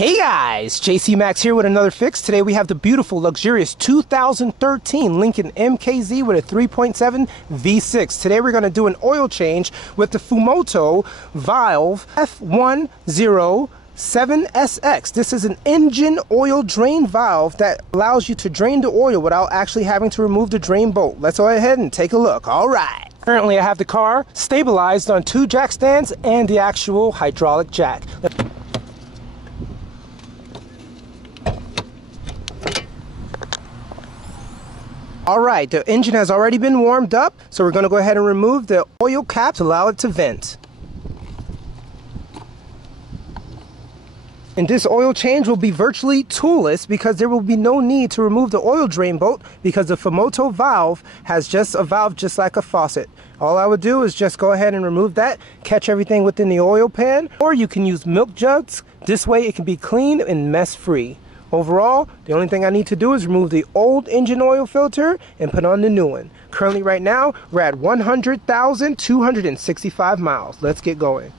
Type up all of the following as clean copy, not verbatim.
Hey guys, JCM here with another fix. Today we have the beautiful, luxurious 2013 Lincoln mkZ with a 3.7 V6. Today we're going to do an oil change with the Fumoto F107SX. This is an engine oil drain valve that allows you to drain the oil without actually having to remove the drain bolt. Let's go ahead and take a look. All right. Currently I have the car stabilized on 2 jack stands and the actual hydraulic jack. Alright, the engine has already been warmed up, so we're going to go ahead and remove the oil cap to allow it to vent. And this oil change will be virtually toolless because there will be no need to remove the oil drain bolt because the Fumoto valve has just a valve just like a faucet. All I would do is just go ahead and remove that, catch everything within the oil pan, or you can use milk jugs. This way it can be clean and mess free. Overall, the only thing I need to do is remove the old engine oil filter and put on the new one. Currently right now, we're at 100,265 miles. Let's get going.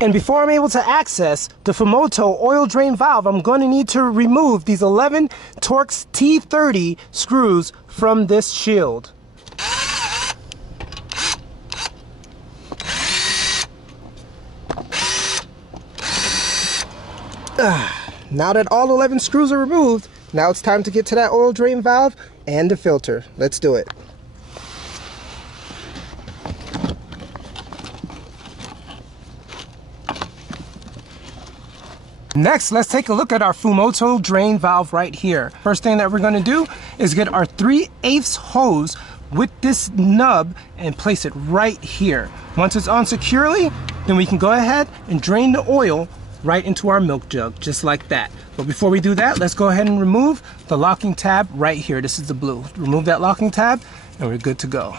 And before I'm able to access the Fumoto oil drain valve, I'm going to need to remove these 11 Torx T30 screws from this shield. Now that all 11 screws are removed, now it's time to get to that oil drain valve and the filter. Let's do it. Next, let's take a look at our Fumoto drain valve right here. First thing that we're going to do is get our 3/8 hose with this nub and place it right here. Once it's on securely, then we can go ahead and drain the oil right into our milk jug, just like that. But before we do that, let's go ahead and remove the locking tab right here. This is the blue. Remove that locking tab and we're good to go.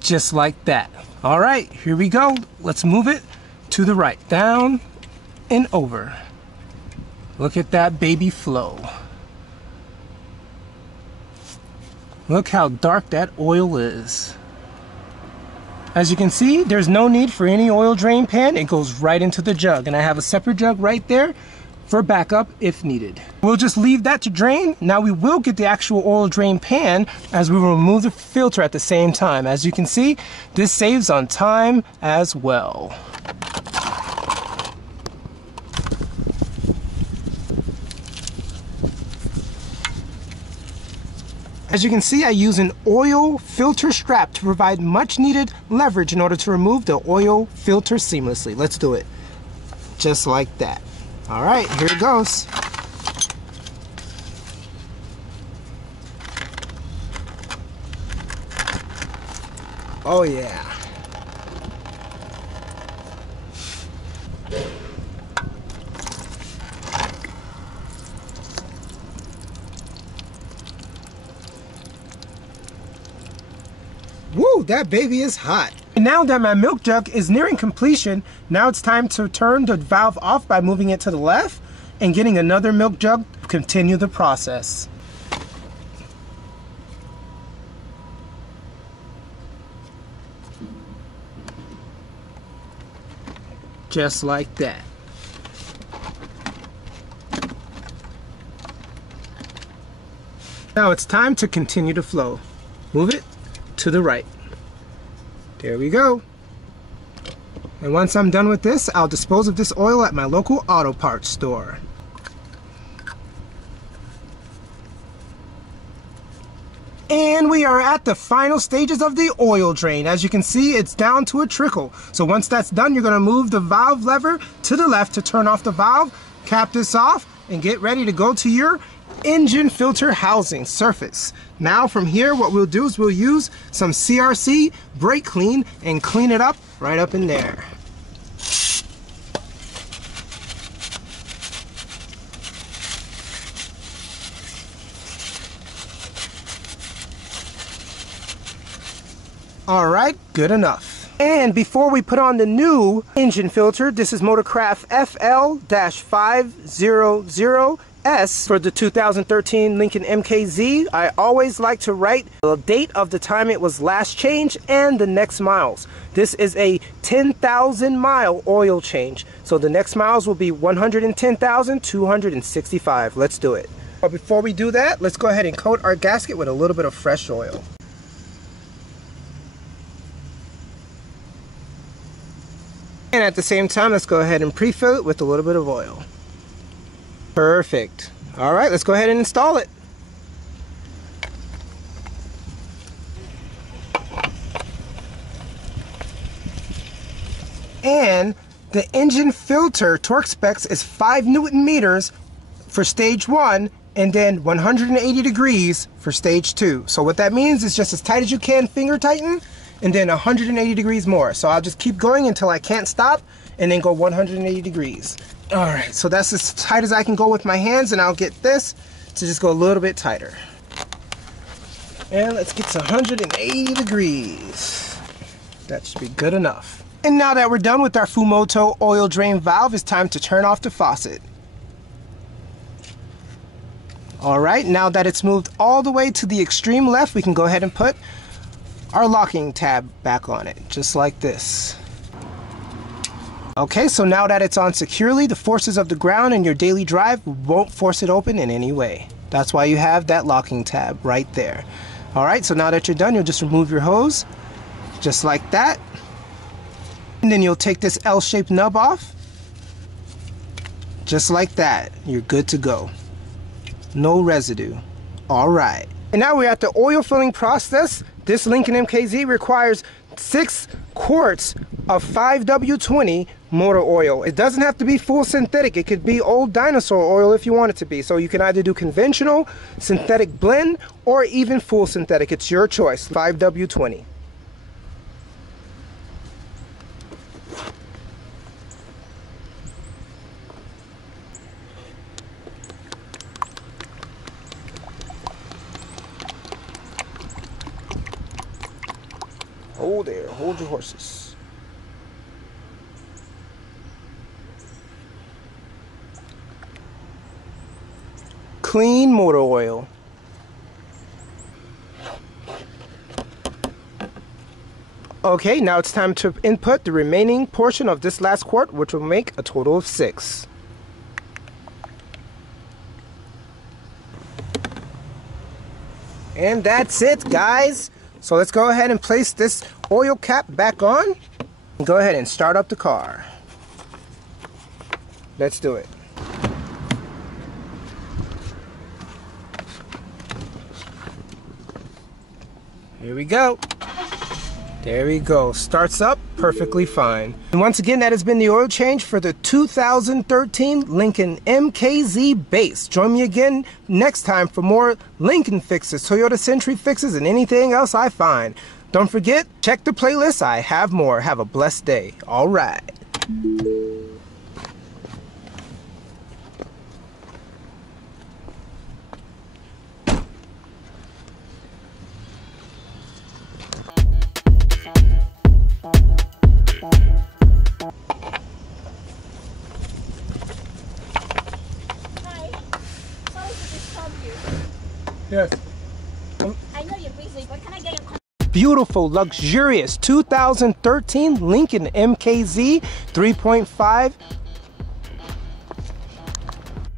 Just like that. All right, here we go. Let's move it to the right, down and over. Look at that baby flow. Look how dark that oil is. As you can see, there's no need for any oil drain pan. It goes right into the jug, and I have a separate jug right there for backup if needed. We'll just leave that to drain. Now we will get the actual oil drain pan as we will remove the filter at the same time. As you can see, this saves on time as well. As you can see, I use an oil filter strap to provide much needed leverage in order to remove the oil filter seamlessly. Let's do it. Just like that. All right, here it goes. Oh yeah. Woo, that baby is hot. And now that my milk jug is nearing completion, now it's time to turn the valve off by moving it to the left and getting another milk jug to continue the process. Just like that. Now it's time to continue the flow. Move it to the right. There we go. And once I'm done with this, I'll dispose of this oil at my local auto parts store. And we are at the final stages of the oil drain. As you can see, it's down to a trickle. So once that's done, you're going to move the valve lever to the left to turn off the valve, cap this off, and get ready to go to your engine filter housing surface. Now from here, what we'll do is we'll use some CRC brake clean and clean it up right up in there. All right, good enough. And before we put on the new engine filter, this is Motorcraft FL-500 S for the 2013 Lincoln mkZ, I always like to write the date of the time it was last changed and the next miles. This is a 10,000 mile oil change. So the next miles will be 110,265. Let's do it. But before we do that, let's go ahead and coat our gasket with a little bit of fresh oil. And at the same time, let's go ahead and pre-fill it with a little bit of oil. Perfect. All right, let's go ahead and install it. And the engine filter torque specs is 5 Newton meters for stage 1 and then 180 degrees for stage 2. So what that means is just as tight as you can finger tighten and then 180 degrees more. So I'll just keep going until I can't stop and then go 180 degrees. All right, so that's as tight as I can go with my hands, and I'll get this to just go a little bit tighter. And let's get to 180 degrees. That should be good enough. And now that we're done with our Fumoto oil drain valve, it's time to turn off the faucet. All right, now that it's moved all the way to the extreme left, we can go ahead and put our locking tab back on it, just like this. Okay, so now that it's on securely, the forces of the ground and your daily drive won't force it open in any way. That's why you have that locking tab right there. All right, so now that you're done, you'll just remove your hose, just like that. And then you'll take this L-shaped nub off, just like that. You're good to go. No residue. All right. And now we're at the oil filling process. This Lincoln mkZ requires 6 quarts of 5W20 motor oil. It doesn't have to be full synthetic. It could be old dinosaur oil if you want it to be. So you can either do conventional, synthetic blend, or even full synthetic. It's your choice. 5W20. Hold there, hold your horses. Clean motor oil. Okay, now it's time to input the remaining portion of this last quart, which will make a total of 6. And that's it, guys. So let's go ahead and place this oil cap back on and go ahead and start up the car. Let's do it. Here we go. There we go. Starts up perfectly fine. And once again, that has been the oil change for the 2013 Lincoln mkZ base. Join me again next time for more Lincoln fixes, Toyota Century fixes, and anything else I find. Don't forget, check the playlist. I have more. Have a blessed day. All right. Yes. I know you're busy, but can I get your beautiful, luxurious 2013 Lincoln mkZ 3.5.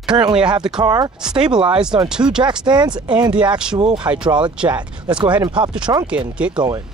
Currently, I have the car stabilized on 2 jack stands and the actual hydraulic jack. Let's go ahead and pop the trunk and get going.